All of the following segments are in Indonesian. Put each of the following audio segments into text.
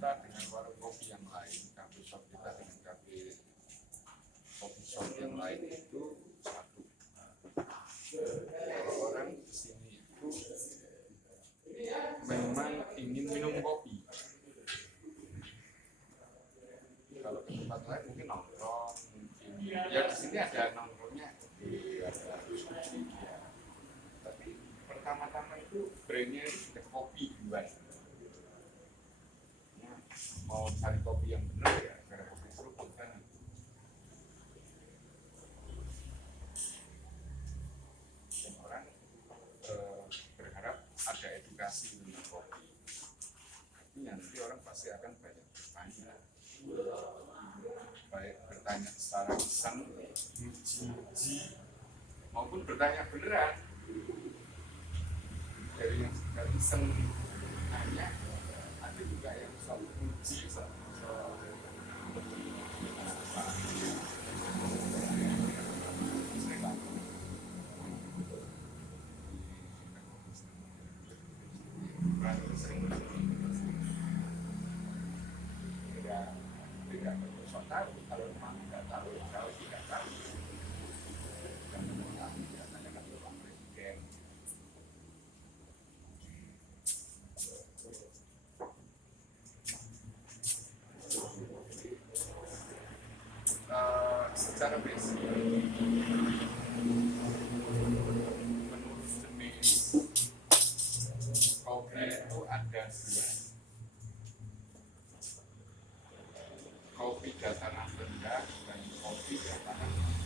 kita dengan warung kopi yang lain, coffee shop kita dengan coffee shop yang lain itu satu. Kalau orang kesini itu memang ingin minum kopi. Kalau ke tempat lain mungkin nongkrong, ya di sini ada nongkrongnya, ada diskusi ya. Tapi pertama-tama itu brandnya itu sudah kopi duluan. Mau cari kopi yang benar ya karena kopi seruput kan. Dan orang berharap ada edukasi tentang kopi. Tapi nanti orang pasti akan banyak bertanya, baik bertanya secara iseng, muji, maupun bertanya beneran. Dari yang sekedar iseng nanya, ada juga yang soal muji, soal tidak sok tahu, kalau memang tidak tahu, kalau tidak tahu dan menolak biasanya kan Bapak Presiden. Secara basic menurut jenis kopi itu ada dua, kopi dataran rendah dan kopi dataran tinggi.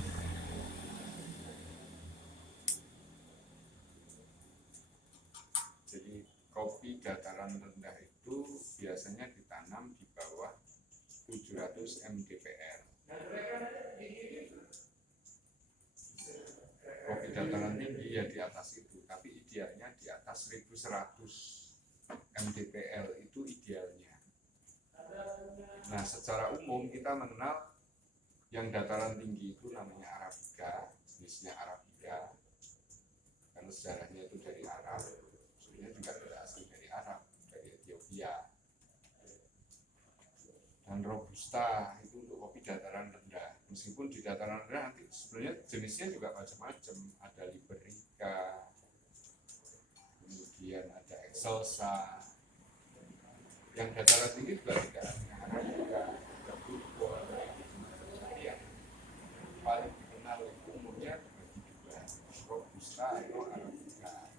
Jadi kopi dataran rendah itu biasanya ditanam di bawah 700 mdpl. Kopi dataran tinggi ya di atas itu, tapi idealnya di atas 1100 mdpl itu idealnya. Nah, secara umum kita mengenal yang dataran tinggi itu namanya Arabica, jenisnya Arabica, karena sejarahnya itu dari Arab, sebenarnya juga tidak asli dari Arab, dari Ethiopia. Dan Robusta itu untuk kopi dataran rendah. Meskipun di dataran rendah nanti sebenarnya jenisnya juga macam-macam, ada Liberica, kemudian ada Excelsa. Yang dataran tinggi juga tidak hanya Arabica, ada Bourbon, tapi yang paling dikenal itu umumnya bagi dua, Robusta atau Arabica.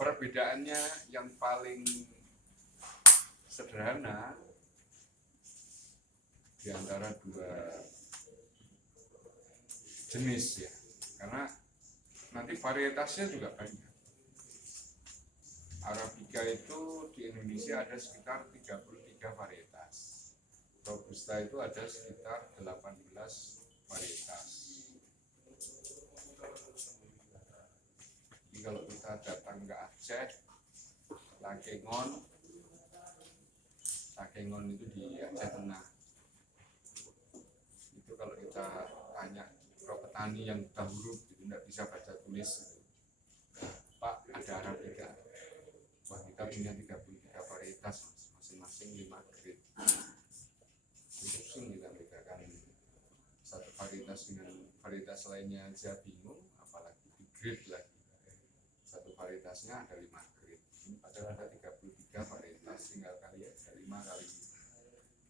Perbedaannya yang paling sederhana di antara dua jenis ya, karena nanti varietasnya juga banyak. Arabica itu di Indonesia ada sekitar 33 varietas, Robusta itu ada sekitar 18 varietas. Jadi kalau kita datang ke Aceh, Lakengon itu di Aceh Tengah. Itu kalau kita tanya ke petani yang buta huruf itu tidak bisa baca tulis, Pak ada Arabica. Wah, kita punya 33 varietas, masing-masing 5 grade. Pusing kita bedakan satu varietas dengan varietas lainnya aja bingung, apalagi di grade lagi. Satu varietasnya ada 5 grade. Padahal ada 33 varietas, tinggal kali ada 5 kali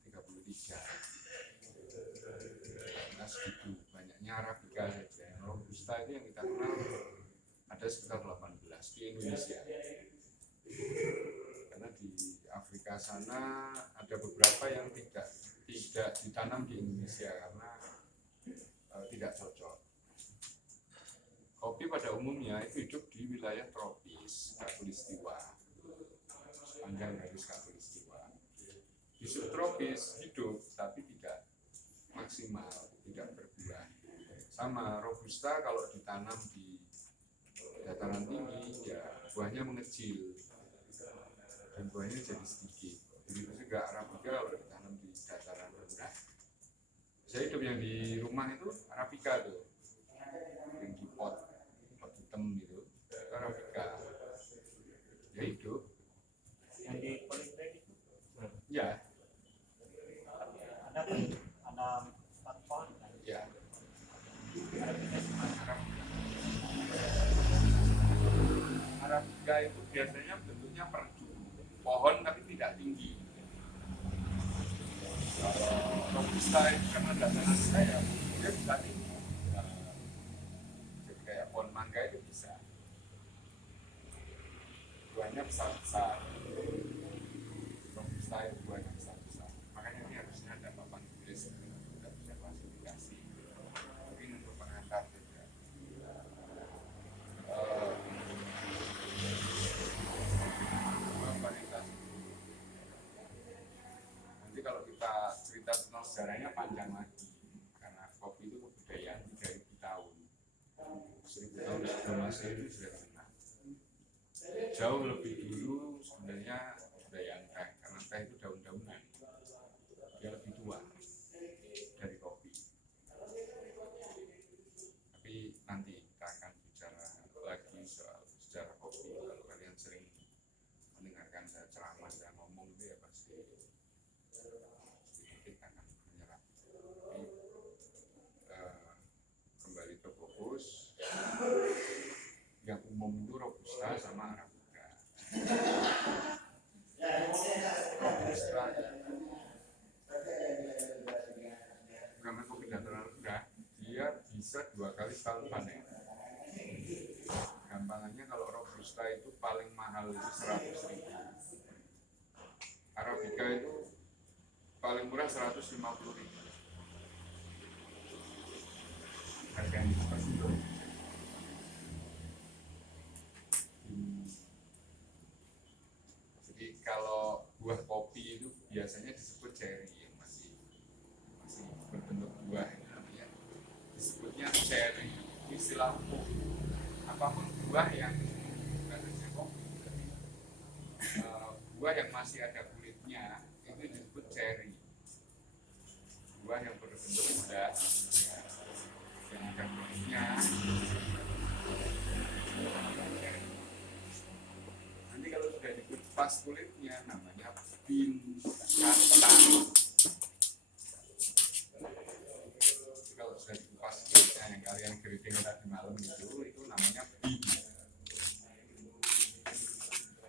33. Nah, segitu banyaknya Arabica saja. Robusta itu yang kita kenal ada sekitar 18 di Indonesia. Karena di Afrika sana ada beberapa yang tidak ditanam di Indonesia karena tidak cocok. Kopi pada umumnya itu hidup di wilayah tropis, khatulistiwa, sepanjang garis khatulistiwa. Di subtropis hidup tapi tidak maksimal, tidak berbuah. Sama Robusta kalau ditanam di dataran tinggi ya buahnya mengecil dan buahnya jadi sedikit. Begitu juga Arabica kalau ditanam di dataran rendah. Saya hidup yang di rumah itu Arabica tuh, yang di pot hitam itu Arabica. Ya hidup Arabica itu biasanya bentuknya perdu, pohon tapi tidak tinggi. Kalau robusta itu karena dasarnya saya, dia bisa tinggi. Jadi kayak pohon mangga itu bisa. Buahnya besar-besar. Robusta itu buahnya besar-besar. Makanya ini harusnya ada papan tulis kita bisa klasifikasi. Mungkin untuk pengantar juga. Varietas. Nanti kalau kita cerita tentang sejarahnya panjang lagi, karena kopi itu kebudayaan 3000 tahun. 1000 tahun sebelum Masehi itu sudah pernah. Jauh lebih dulu sebenarnya kebudayaan teh, karena teh itu daun-daunan, dia lebih tua dari kopi. Tapi nanti kita akan bicara lagi soal sejarah kopi. Kalau kalian sering mendengarkan saya ceramah, saya ngomong itu ya pasti sedikit akan menyerap. Kembali ke fokus, yang umum itu robusta sama arabica. Robusta karena kopi dataran rendah, dia bisa 2 kali setahun panen. Gampangannya kalau robusta itu paling mahal itu 100.000, arabica itu paling murah 150.000. Harganya pasti itu. Jadi kalau buah kopi itu biasanya disebut cherry, yang masih berbentuk buah ini namanya disebutnya cherry. Istilah umum, apapun buah yang bukan kopi, buah yang masih ada kulitnya itu disebut cherry. Buah yang berbentuk bulat yang ada kulitnya, nanti kalau sudah dikupas kulitnya namanya bin kacang. Kalau sudah dikupas kulitnya yang kalian keriting tadi malam itu namanya bin.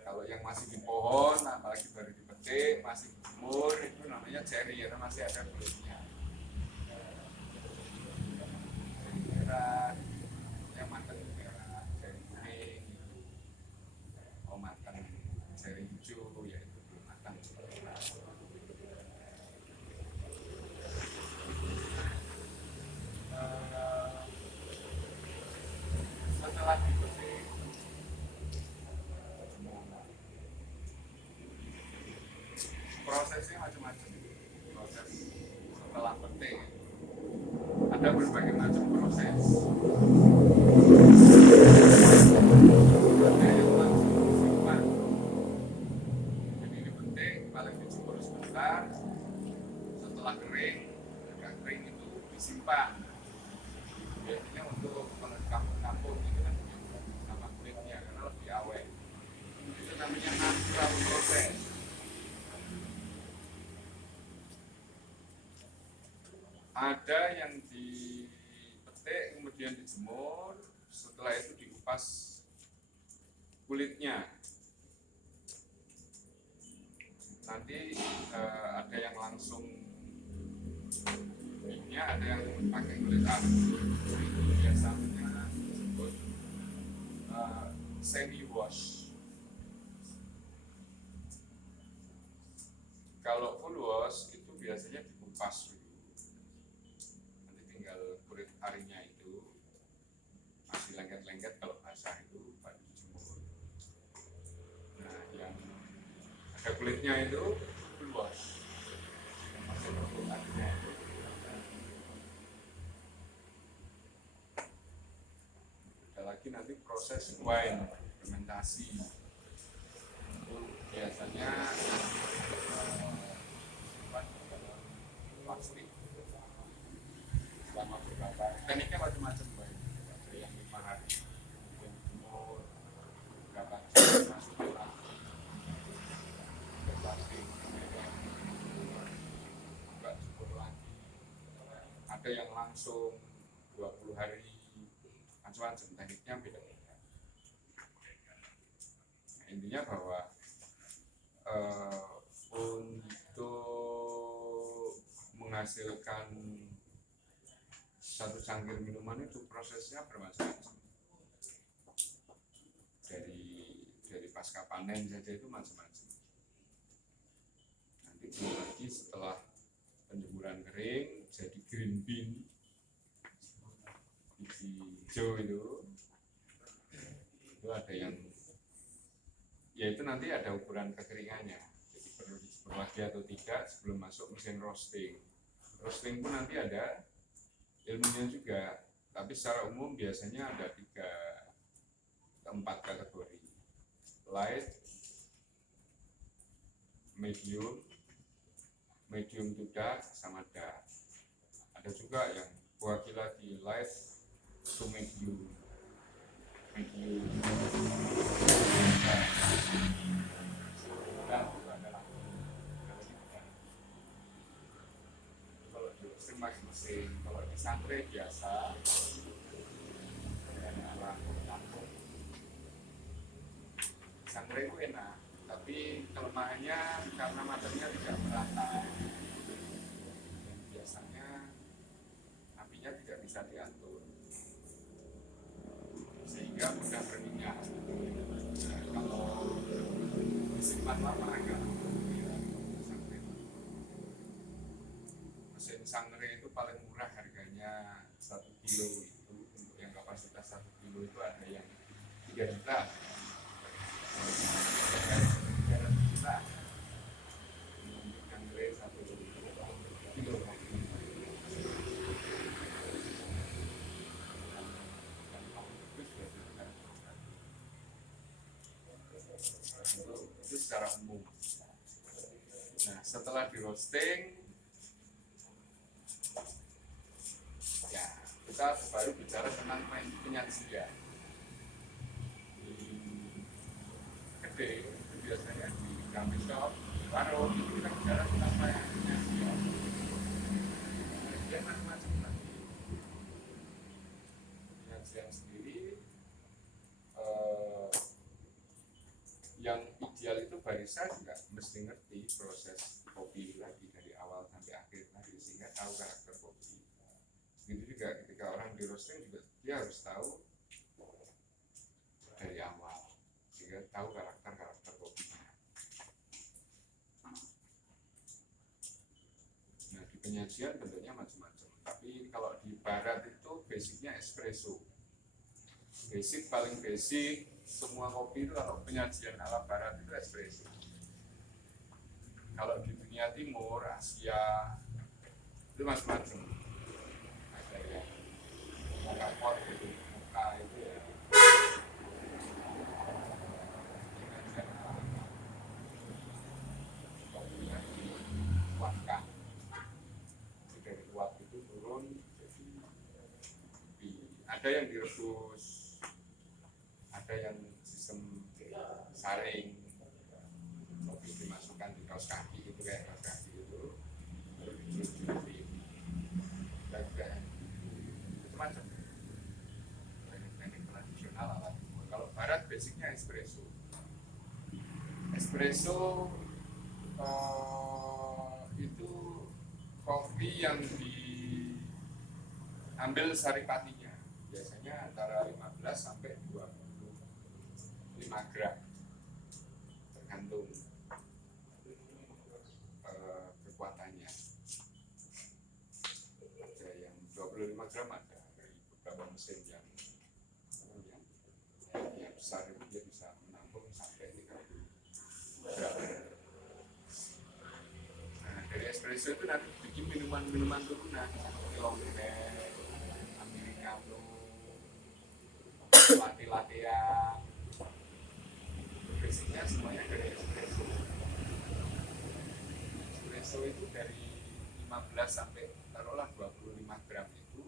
Kalau yang masih di pohon, apalagi baru dipetik, masih berumur, itu namanya cherry, karena masih ada kulitnya. Merah, yang matang merah, cherry kuning, oh matang cherry hijau, yaitu belum matang. Setelah dipetik, prosesnya macam-macam. Proses setelah petik ada berbagai macam proses. Ada yang langsung disimpan, jadi dipetik paling dijemur sebentar, setelah kering, agak kering itu disimpan. Biasanya untuk kampung-kampung itu kan sama kulitnya karena lebih awet. Itu namanya natural process. Ada yang dipetik kemudian dijemur, setelah itu dikupas kulitnya. Nanti ada yang langsung minyak, ada yang pakai kulit halus. Itu biasanya disebut semi wash. Kalau full wash itu biasanya dikupas dulu. Nanti tinggal kulit arinya itu masih lengket-lengket, kalau basah itu baru dijemur. Nah, yang ada kulitnya itu full wash. Yang masih ada kulit arinya itu. Ada lagi nanti proses wine fermentasi. Itu biasanya simpan di dalam plastik selama beberapa, tekniknya macam-macam, baik ada yang 5 hari kemudian dijemur, beberapa jam masukin lagi ke plastik, kemudian juga jemur lagi. Ada yang langsung 20 hari, macam-macam tekniknya beda-beda. intinya bahwa untuk menghasilkan satu cangkir minuman itu prosesnya bermacam-macam. Dari pasca panen saja itu macam-macam. Nanti belum lagi setelah penjemuran kering jadi green bean, biji hijau itu ada yang ya itu nanti ada ukuran kekeringannya, jadi perlu dijemur lagi atau tidak sebelum masuk mesin roasting. Roasting pun nanti ada ilmunya juga, tapi secara umum biasanya ada 4 kategori: light, medium to dark, sama dark. Ada juga yang bagi lagi light to medium dan itu adalah kalau di roasting masing-masing. Kalau di sangrai biasa sangrai itu enak, tapi kelemahannya karena materinya tidak merata, dan biasanya apinya tidak bisa diatur sehingga mudah berminyak. Kalau disimpan lama agak mesin sangrai itu paling murah harganya 1 kilo itu, untuk yang kapasitas 1 kilo itu ada yang 3 juta. Itu secara umum. Nah, setelah di roasting, ya kita baru bicara tentang penyajian. Gede itu biasanya di coffee shop, di warung, itu kita bicara tentang penyajian. Dia macam-macam lagi. Penyajian sendiri yang ideal itu barista juga mesti ngerti proses kopi lagi dari awal sampai akhir lagi, sehingga tahu karakter kopi. Begitu juga ketika orang di roasting juga dia harus tahu dari awal, sehingga tahu karakter kopinya. Nah, di penyajian bentuknya macam-macam, tapi kalau di barat itu basicnya espresso. Paling basic semua kopi itu kalau penyajian ala barat itu espresso. Kalau di dunia timur, Asia itu macam-macam. Ada yang mocha pot gitu, mocha itu ya penyajian ala kopinya dikuatkan. Dari uap itu turun jadi ada yang direbus, ada yang sistem saring, kopi dimasukkan di kaos kaki itu, kayak kaos kaki itu baru dicuci, dan juga macam teknik tradisional ala timur. Kalau barat basicnya espresso itu kopi yang diambil saripatinya, biasanya antara 15 sampai 25 gram tergantung kekuatannya. Ada yang 25 gram, ada dari beberapa mesin yang besar itu dia bisa menampung sampai 30 gram. Nah, dari espresso itu nanti bikin minuman turunan seperti long neck, americano, latte-lattean. Basicnya semuanya dari espresso. Espresso itu dari 15 sampai taruhlah 25 gram itu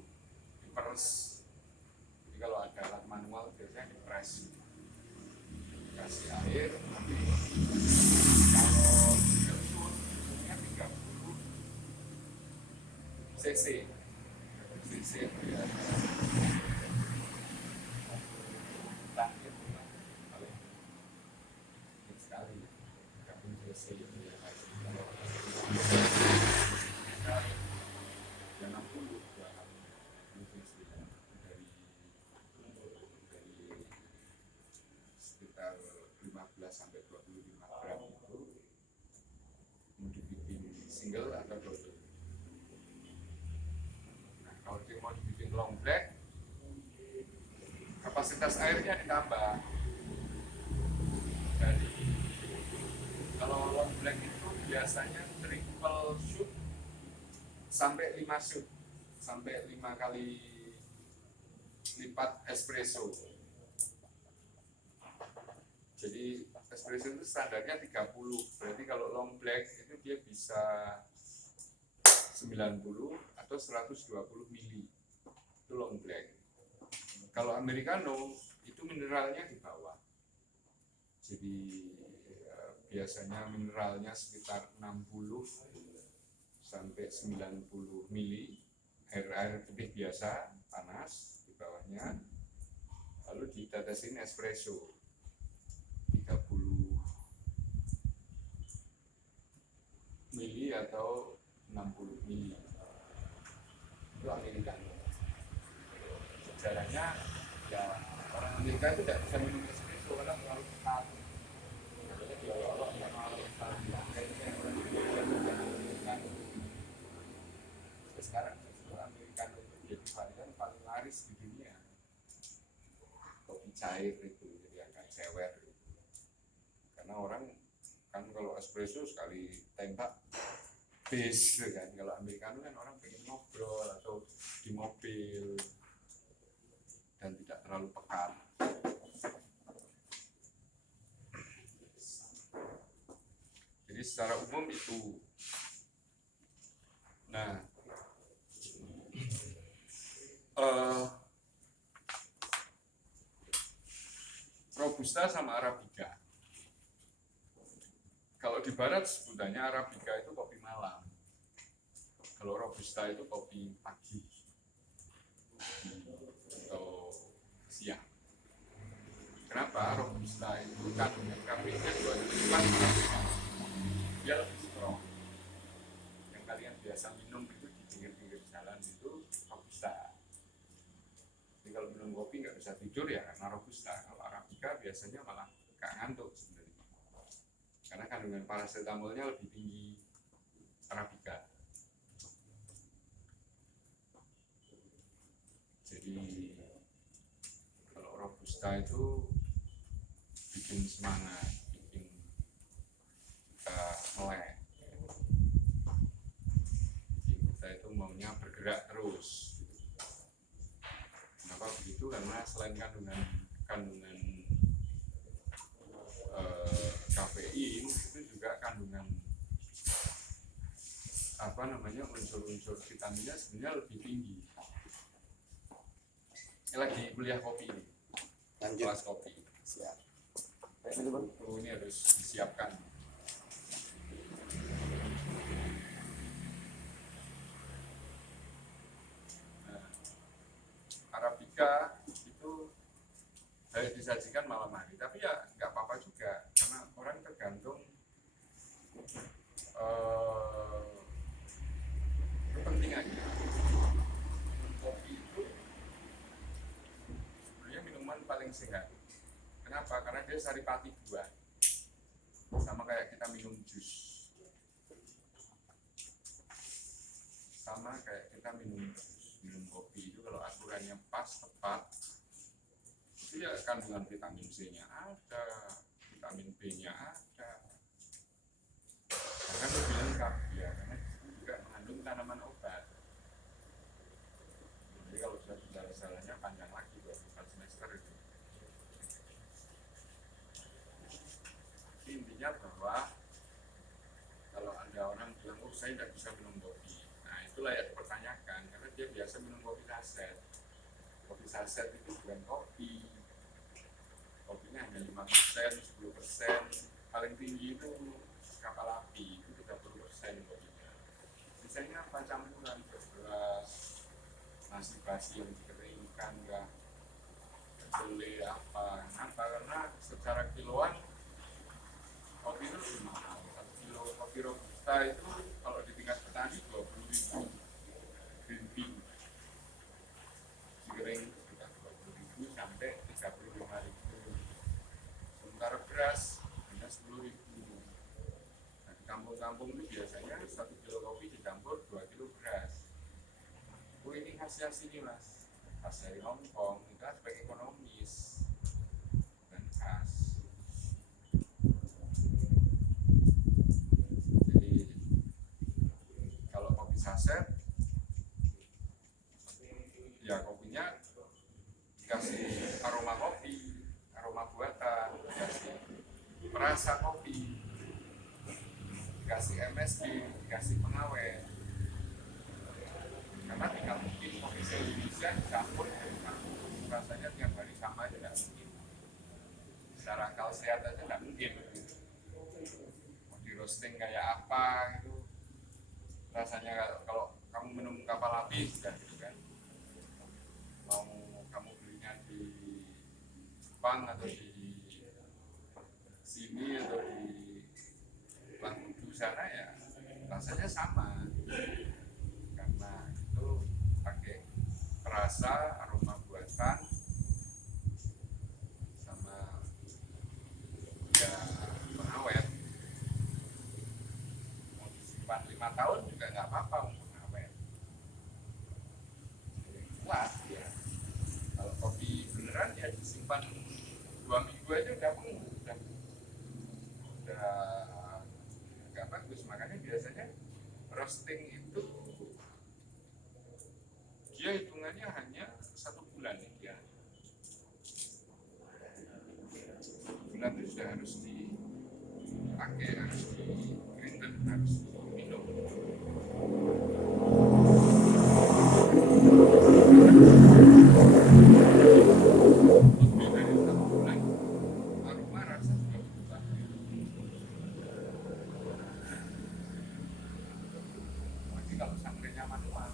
diperes. Jadi kalau ada alat manual biasanya dipres, kasih air, nanti kalau suhunya 30 cc ya. sampai 25 gram itu mau dibikin single atau double. Nah, kalau dia mau dibikin long black, kapasitas airnya ditambah dari, kalau long black itu biasanya triple shoot sampai 5 shoot, sampai 5 kali lipat espresso. Jadi espresso itu standarnya 30, berarti kalau long black itu dia bisa 90 atau 120 mili, itu long black. Kalau americano itu mineralnya di bawah, jadi biasanya mineralnya sekitar 60 sampai 90 mili, air putih biasa panas di bawahnya, lalu ditetesin espresso 30 mili atau 60 mili, itu americano. Sejarahnya ya orang Amerika itu tidak bisa minum espresso karena terlalu ketat. Makanya diolok-olok nggak mau sekarang americano itu jadi varian paling laris di dunia. Kopi cair itu jadi agak cewer. Karena orang kan kalau espresso sekali tembak bis kan, kalau americano kan orang pengen ngobrol atau di mobil dan tidak terlalu pekat. Jadi secara umum itu. Nah, Robusta sama Arabica. Kalau di barat sebutannya Arabica itu kopi malam. Kalau Robusta itu kopi pagi atau siang. Kenapa? Robusta itu kandungan kafeinnya 24%. Dia lebih strong. Yang kalian biasa minum itu di pinggir-pinggir jalan itu Robusta. Jadi kalau minum kopi nggak bisa tidur ya karena Robusta. Kalau Arabica biasanya malah nggak ngantuk sebenarnya. Karena kandungan paracetamolnya lebih tinggi Arabica. Jadi kalau Robusta itu bikin semangat, bikin kita melek, bikin kita itu maunya bergerak terus. Kenapa begitu? Karena selain kandungan kafein itu juga kandungan unsur-unsur vitaminnya sebenarnya lebih tinggi. Ini lagi kuliah kopi ini, kelas kopi. Siap. Ini harus disiapkan. Nah, Arabica itu harus disajikan malam hari, tapi ya nggak apa-apa juga, karena orang tergantung kepentingannya. Kopi itu sebenarnya minuman paling sehat. Kenapa? Karena dia saripati buah, sama kayak kita minum jus, sama kayak kita minum kopi itu kalau aturannya pas tepat, itu ya kandungan vitamin C-nya ada, vitamin B-nya ada, bahkan lebih lengkap ya, karena itu juga mengandung tanaman obat. Jadi kalau sudah bicara salahnya panjang lagi 24 semester itu. Intinya bahwa kalau ada orang bilang, oh saya tidak bisa minum kopi, nah itulah yang dipertanyakan, karena dia biasa minum kopi saset. Kopi saset itu bukan kopi, kopinya hanya 5%, 10%, paling tinggi itu kapal api itu 30% kopinya. Sisanya apa? Campuran beras, nasi basi yang dikeringkan, kedelai apa, karena secara kiloan kopi itu lebih mahal. 1 kilo kopi Robusta itu kalau di tingkat petani 20.000, green bean dikering sekitar 20.000 sampai 35.000. Sementara beras Lampung itu biasanya 1 kilo kopi dicampur 2 kilo beras. Ini khasnya sini mas, khas dari Hongkong, itu aspek ekonomis dan khas. Jadi kalau kopi saset, ya kopinya dikasih aroma kopi, aroma buatan, dikasih perasa kopi, dikasih MSG, dikasih pengawet. Karena tidak mungkin kopi se-Indonesia dicampur rasanya tiap hari sama aja, tidak mungkin. Secara akal sehat aja tidak mungkin. Mau di roasting kayak apa gitu, rasanya kalau kamu minum kapal api sudah gitu kan. Mau kamu belinya di Jepang atau di sini atau di Lampung sana ya rasanya sama, karena itu pakai perasa aroma buatan sama ya pengawet. Mau disimpan 5 tahun juga nggak apa-apa untuk pengawet, kuat ya. Kalau kopi beneran ya disimpan 2 minggu aja udah nggak bagus. Makanya biasanya roasting itu dia hitungannya hanya 1 bulan ya. 1 bulan itu sudah harus dipakai, harus di grinder, harus diminum. Lebih dari 1 bulan aroma rasa juga berubah. Tapi kalau sambalnya manual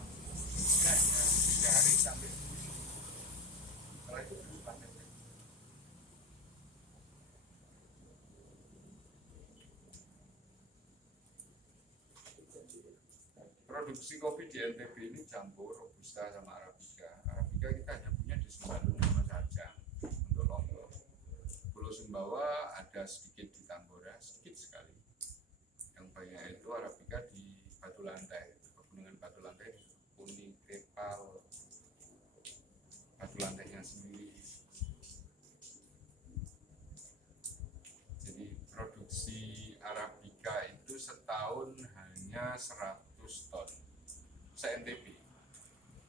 ya hanya 3 hari sampai 10. Kalau itu berubah. Produksi kopi di NTB ini campur Robusta sama Arabica. Arabica kita hanya punya di Sumbawa saja untuk Lombok. Pulau Sumbawa ada sedikit di Tambora, sedikit sekali. Yang banyak itu Arabica di Batu Lantai, pegunungan Batu Lantai, Uni Krepal, Batu Lantainya sendiri. Jadi produksi Arabica itu setahun hanya 100 ton se-NTB.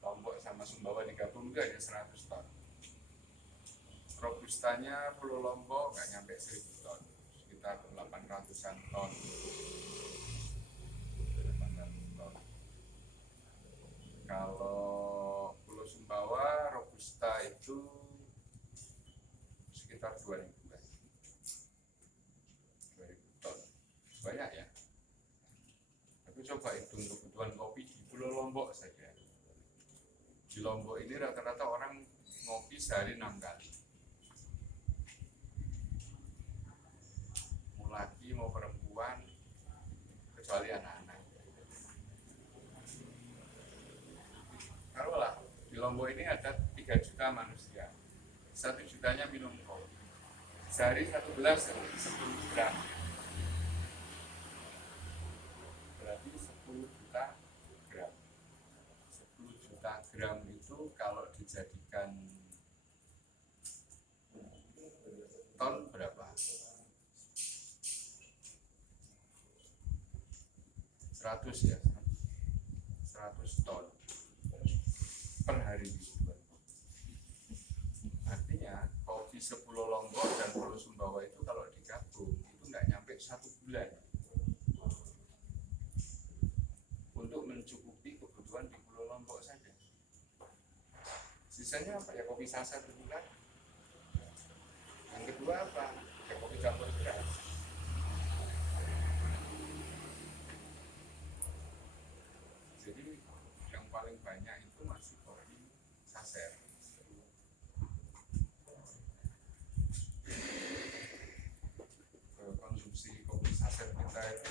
Lombok sama Sumbawa digabung itu hanya 100 ton. Robustanya Pulau Lombok nggak nyampe 1000 ton, sekitar 800-an ton. 800 ton. Kalau Pulau Sumbawa Robusta itu sekitar 2000 ton. Banyak ya. Tapi coba hitung kebutuhan kopi di Pulau Lombok saja. Di Lombok ini rata-rata orang ngopi sehari 6 kali. Mau laki mau perempuan, kecuali anak-anak. Taruhlah di Lombok ini ada 3 juta manusia, 1 jutanya minum kopi. Sehari 1 gelas 10 gram. Berarti 10 juta gram. 10 juta gram itu kalau dijadikan ton berapa? 100 ya, 100 ton per hari dijual. Artinya kopi Pulau Lombok dan Pulau Sumbawa itu kalau digabung itu nggak nyampe 1 bulan untuk mencukupi kebutuhan di Pulau Lombok saja. Sisanya apa ya, kopi saset sebulan. Yang kedua apa? Ya kopi campur beras. Jadi yang paling banyak itu masih kopi saset. Konsumsi kopi saset kita itu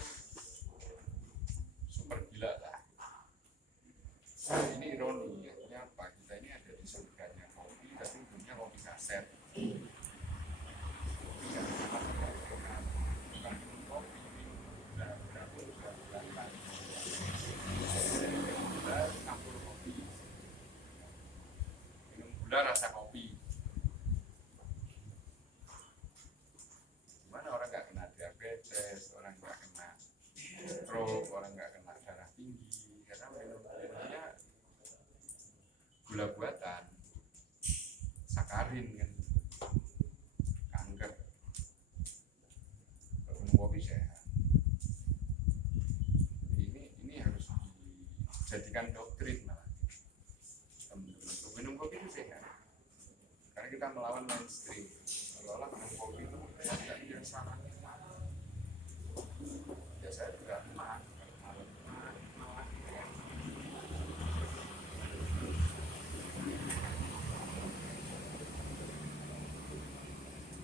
super gila lah. Nah, ini ironi ya, kenapa kita ini ada di surganya kopi tapi punya kopi saset. Bukan kopi, berapa gula rasa kopi. Gimana orang nggak kena diabetes, orang nggak kena stroke, orang nggak kena darah tinggi, karena minumnya gula buatan, sakarin kan, kanker. Kalau minum kopi sehat. Ini harus dijadikan doktrin malah. Minum kopi itu sehat, karena kita melawan mainstream.